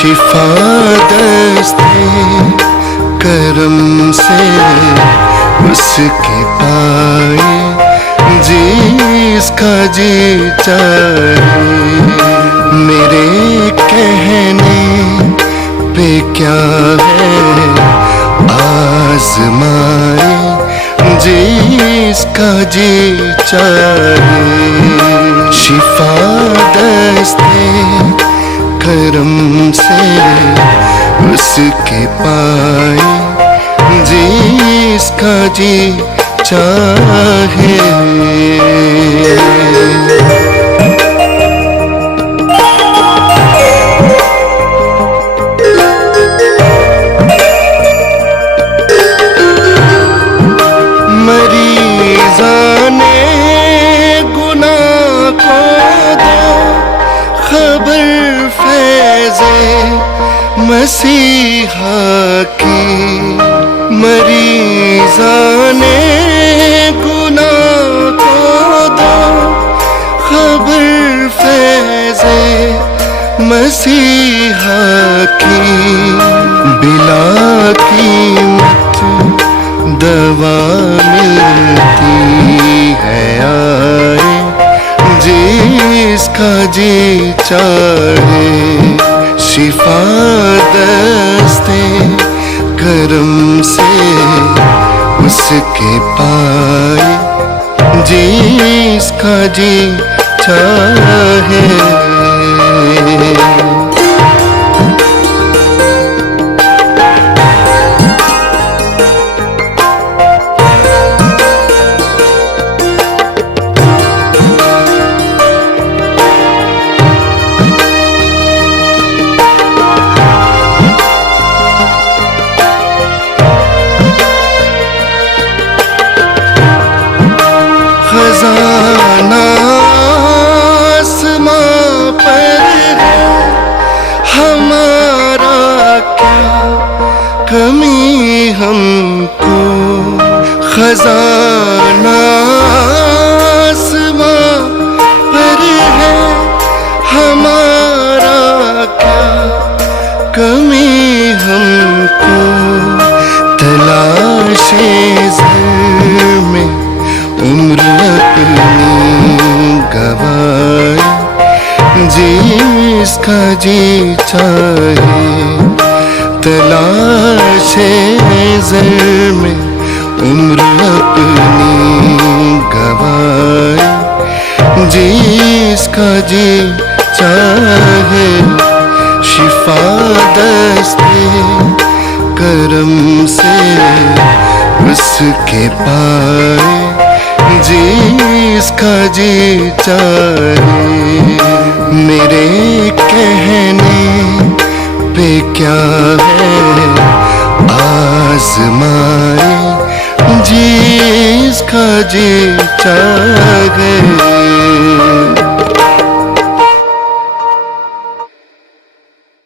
शिफा दस्ते करम से उसके पाए, जिसका जी चाहे। मेरे कहने पे क्या है आज़माए, जिसका जी चाहे। शिफा दस्ते करम से उसके पाए, जिसका जी चाहे। मरीज़ाने गुनाह को दो खबर फैज़े मसीहा की। मरीज़ाने गुनाह को दो खबर फैज़े मसीहा की। बिला कीमत दवा मिलती है आए, जिसका जी चाहे। शिफा दस्ते करम से उसके पाए, जिसका जी चाहे। खजाना आसमां पर है, हमारा क्या कमी हमको। खजाना आसमां पर है, हमारा क्या कमी हमको। तलाशे ज़र में उम्र अपनी गवाए, जिसका जी चाहे। तलाशे ज़र में उम्र अपनी गवाए, जिसका जी चाहे। शिफा दस्ते करम से उसके पाए, जिसका जी चाहे। मेरे कहने पे क्या है आज़माए, जिसका जी चाहे।